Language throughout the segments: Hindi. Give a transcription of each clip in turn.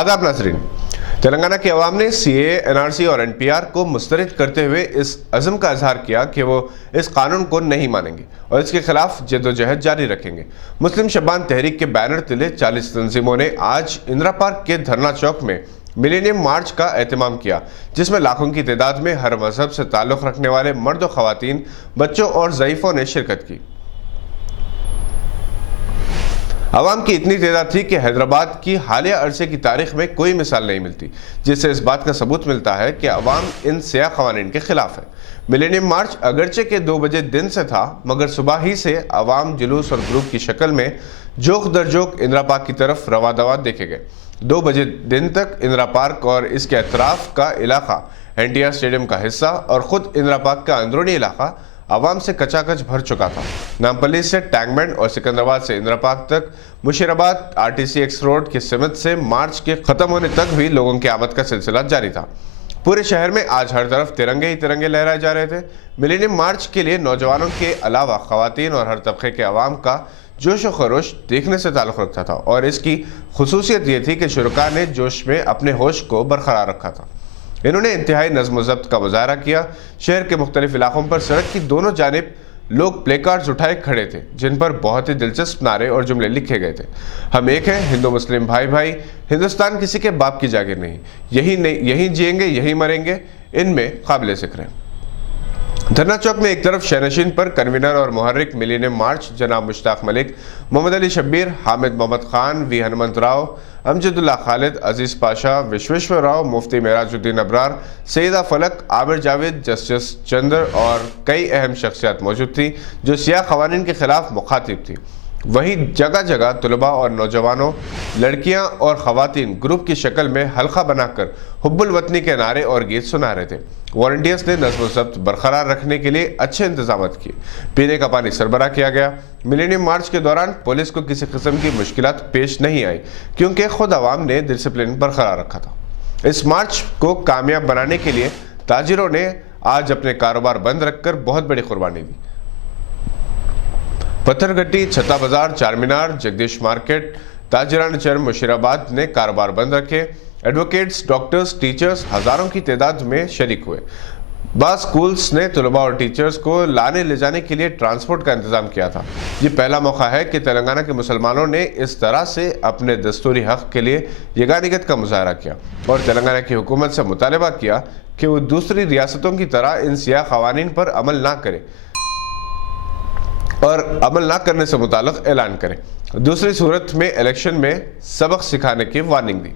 आदाब नाज़रीन। तेलंगाना की अवाम ने सीएए, एनआरसी और एनपीआर को मुस्तरद करते हुए इस अज़्म का इजहार किया कि वो इस कानून को नहीं मानेंगे और इसके खिलाफ जद्दोजहद जारी रखेंगे। मुस्लिम शबान तहरीक के बैनर तले 40 तंजीमों ने आज इंदिरा पार्क के धरना चौक में मिलेनियम मार्च का एहतमाम किया, जिसमें लाखों की तादाद में हर मजहब से ताल्लुक़ रखने वाले मर्द और ख़वातीन, बच्चों और ज़ईफ़ों ने शिरकत की। अवाम की इतनी तादाद थी कि हैदराबाद की हालिया अरसे की तारीख में कोई मिसाल नहीं मिलती, जिससे इस बात का सबूत मिलता है कि अवाम इन सियाह क़वानीन के खिलाफ है। मिलेनियम मार्च अगरचे के 2 बजे दिन से था, मगर सुबह ही से अवाम जुलूस और ग्रुप की शक्ल में जोक दर जोक इंदिरा पार्क की तरफ रवा दवा देखे गए। 2 बजे दिन तक इंदिरा पार्क और इसके अतराफ का इलाका, एनटीआर स्टेडियम का हिस्सा और ख़ुद इंदिरा पार्क का अंदरूनी इलाका आवाम से कचाकच भर चुका था। नामपल्ली से टैंकबैंड और सिकंदराबाद से इंदिरा पार्क तक, मुशीराबाद आरटीसी एक्स रोड की सिमत से मार्च के खत्म होने तक भी लोगों की आमद का सिलसिला जारी था। पूरे शहर में आज हर तरफ तिरंगे ही तिरंगे लहराए जा रहे थे। मिलेनियम मार्च के लिए नौजवानों के अलावा ख़वातीन और हर तबके के अवाम का जोश व खरोश देखने से ताल्लुक़ रखता था और इसकी खुसूसियत ये थी कि शुरका ने जोश में अपने होश को बरकरार रखा था। इन्होंने इंतहाई नज़्म ज़ब्त का मुजाहरा किया। शहर के मुख्तलिफ इलाकों पर सड़क की दोनों जानिब लोग प्लेकार्ड्स उठाए खड़े थे, जिन पर बहुत ही दिलचस्प नारे और जुमले लिखे गए थे। हम एक हैं, हिंदू मुस्लिम भाई भाई, हिंदुस्तान किसी के बाप की जागीर नहीं, यही जिएंगे यही मरेंगे, इनमें काबिल ज़िक्र है। धरना चौक में एक तरफ शहनशीन पर कन्वीनर और मुहर्रिक मिलेनियम मार्च जनाब मुश्ताक मलिक, मोहम्मद अली शब्बीर, हामिद मोहम्मद खान, वी हनुमंत राव, अमजदुल्ला खालिद, अजीज़ पाशा, विश्वेश्वर राव, मुफ्ती मेराजुद्दीन अबरार, सईदा फलक, आमिर जावेद, जस्टिस चंद्र और कई अहम शख्सियात मौजूद थी जो सियाह क़वानीन के खिलाफ मुखातिब थी। वहीं जगह जगह तलबा और नौजवानों, लड़कियां और ख़वातीन ग्रुप की शक्ल में हल्का बनाकर हुब्बुल वतनी के नारे और गीत सुना रहे थे। वॉलंटियर्स ने नज़्म ज़ब्त बरकरार रखने के लिए अच्छे इंतजाम किए। पीने का पानी सरबराह किया गया। मिलेनियम मार्च के दौरान पुलिस को किसी किस्म की मुश्किलात पेश नहीं आई, क्योंकि खुद अवाम ने डिसिप्लिन बरकरार रखा था। इस मार्च को कामयाब बनाने के लिए ताजिरों ने आज अपने कारोबार बंद रखकर बहुत बड़ी कुर्बानी दी। पत्थरघट्टी, छत्ता बाजार, चारमीनार, जगदीश मार्केट, ताजिरान चरम, मुशीराबाद ने कारोबार बंद रखे। एडवोकेट्स, डॉक्टर्स, टीचर्स हज़ारों की तादाद में शरीक हुए। बाज़ स्कूल्स ने तलबा और टीचर्स को लाने ले जाने के लिए ट्रांसपोर्ट का इंतज़ाम किया था। ये पहला मौका है कि तेलंगाना के मुसलमानों ने इस तरह से अपने दस्तूरी हक़ के लिए यगानियत का मुजाहरा किया और तेलंगाना की हुकूमत से मुतालबा किया कि वो दूसरी रियासतों की तरह इन सियाह क़वानीन पर अमल ना करे और अमल ना करने से मुताल्लिक़ ऐलान करें। दूसरी सूरत में इलेक्शन में सबक सिखाने की वार्निंग दी।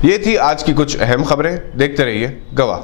ये थी आज की कुछ अहम खबरें। देखते रहिए गवाह।